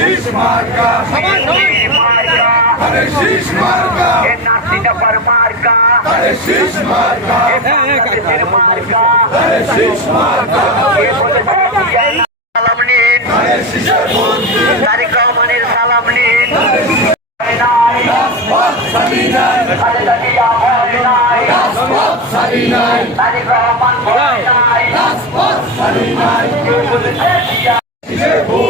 শীষ মার্কা মার্কা শীষ মার্কা এ নাসি দফার মার্কা শীষ মার্কা এ বাংলাদেশের মার্কা শীষ মার্কা এ বলে সালাম নিন শীষের মন্ত্রী তারেক রহমানের সালাম নিন নাই খালেদা জিয়া ভয় নাই তারেক রহমান ভয় নাই এ বলে শীষের ভর্তি এ নাসি দফার সালাম নিন শীষের ভর্তি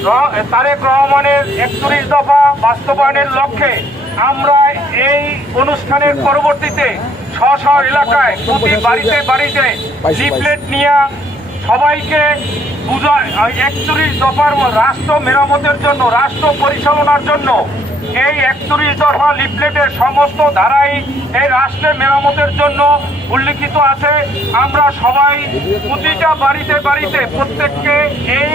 তারেক রহমানের একত্রিশ দফা বাস্তবায়নের লক্ষ্যে আমরা এই অনুষ্ঠানের পরবর্তীতে স্ব স্ব এলাকায় প্রতি বাড়িতে বাড়িতে লিফলেট নিয়ে সবাইকে বুঝায় একত্রিশ দফার রাষ্ট্র মেরামতের জন্য রাষ্ট্র পরিচালনার জন্য এই একত্রিশ দফা লিফলেটের সমস্ত ধারাই এই রাষ্ট্রের মেরামতের জন্য উল্লিখিত আছে। আমরা সবাই প্রতিটা বাড়িতে বাড়িতে প্রত্যেককে এই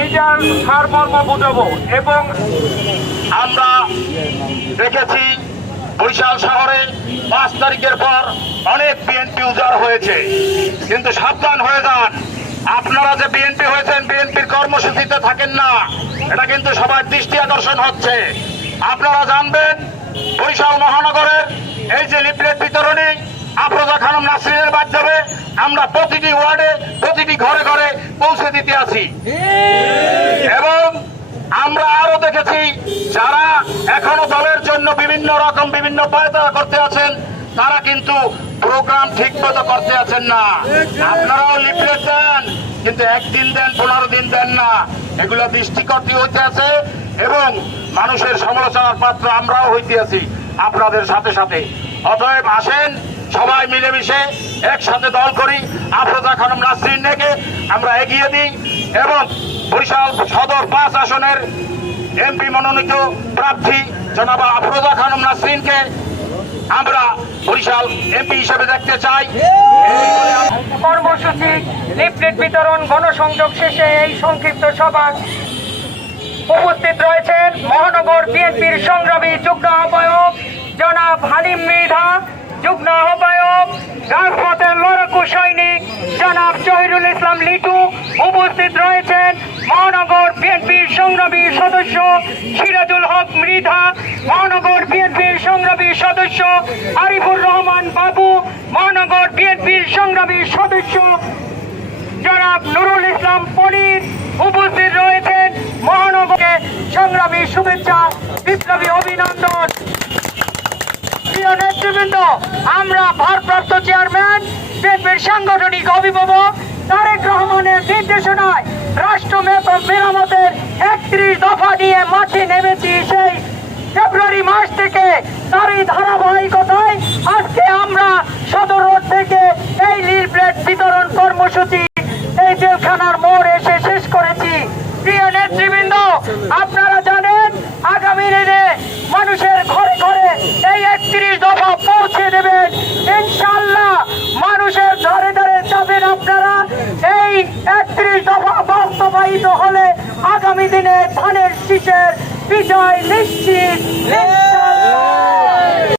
এইটার সারমর্ম বোঝাবো এবং আমরা দেখেছি বরিশাল শহরে পাঁচ তারিখের পর অনেক বিএনপি উজাড় হয়েছে। কিন্তু সাবধান হয়ে যান। আপনারা যে বিএনপি হয়েছেন, বিএনপির কর্মসূচিতে থাকেন না। এটা কিন্তু সবার দৃষ্টি আকর্ষণ হচ্ছে। আপনারা জানবেন, বরিশাল মহানগরের এই যে লিফলেট বিতরণী, আফরোজা খানম নাসরিনের মাধ্যমে আমরা প্রতিটি ওয়ার্ডে, প্রতিটি ঘরে ঘরে পৌঁছে দিতে আছি। এবং আমরা আরও দেখেছি, যারা এখনও দলের জন্য বিভিন্ন রকম, বিভিন্ন পায়তারা করতে আছেন, তারা কিন্তু প্রোগ্রাম ঠিক মতো করতে আছেন না। আপনারাও লিফলেট দেন, কিন্তু একদিন দেন, পনেরো দিন দেন না। এগুলো দৃষ্টিকর্তি হইতে আছে, এবং মানুষের সমালোচনার পাত্র আমরাও হইতে আছি। আপনাদের সাথে সাথে। অতএব আসেন সবাই মিলেমিশে একসাথে দল করি। আফরোজা খানম নাসরিন নেকে আমরা এগিয়ে দিই এবং বরিশাল সদর পাঁচ আসনের এমপি মনোনীত প্রার্থী জনাব আফরোজা খানম নাসরিনকে আমরা বরিশাল এমপি হিসেবে দেখতে চাই। কর্মসূচি, লিফলেট বিতরণ, গণসংযোগ শেষে এই সংক্ষিপ্ত সভা উপস্থিত রয়েছেন মহানগর বিএনপির সংগ্রামী যুগ্ম আহ্বায়ক জনাব হালিম মৃধা। যুগ্ম আহ্বায়ক, রাজপথের লড়াকু সৈনিক, জনাব জহিরুল ইসলাম লিটু উপস্থিত রয়েছেন মহানগর বিএনপির সংগ্রামী সদস্য সিরাজুল হক মৃধা, মহানগর বিএনপির সংগ্রামী সদস্য আরিফুর রহমান বাবু, মহানগর বিএনপির সংগ্রামী সদস্য জনাব নুরুল ইসলাম পনির উপস্থিত রয়েছেন মহানগরে সংগ্রামী শুভেচ্ছা, বিপ্লবী অভিনন্দন। প্রিয় নেতৃবৃন্দ আমরা ভারপ্রাপ্ত চেয়ারম্যান, বিএনপির সাংগঠনিক অভিভাবক তারেক রহমানের নির্দেশনায় রাষ্ট্র মেরামতের একত্রিশ দফা নিয়ে মাঠে নেমেছি সেই ফেব্রুয়ারি মাস থেকে তারই ধারাবাহিকতায় আজকে আমরা সদর রোড থেকে এই লিফলেট বিতরণ কর্মসূচি, এই জেলখানার মোড় এসে শেষ করেছি প্রিয় নেতৃবৃন্দ আপনারা জানেন আগামী দিনে মানুষের ঘরে ঘরে এই একত্রিশ দফা পৌঁছে দেবেন ইনশাল্লাহ মানুষের ধরে ধরে যাবেন আপনারা এই একত্রিশ দফা বাস্তবায়িত হলে আগামী দিনে ধানের শীষের বিজয় নিশ্চিত।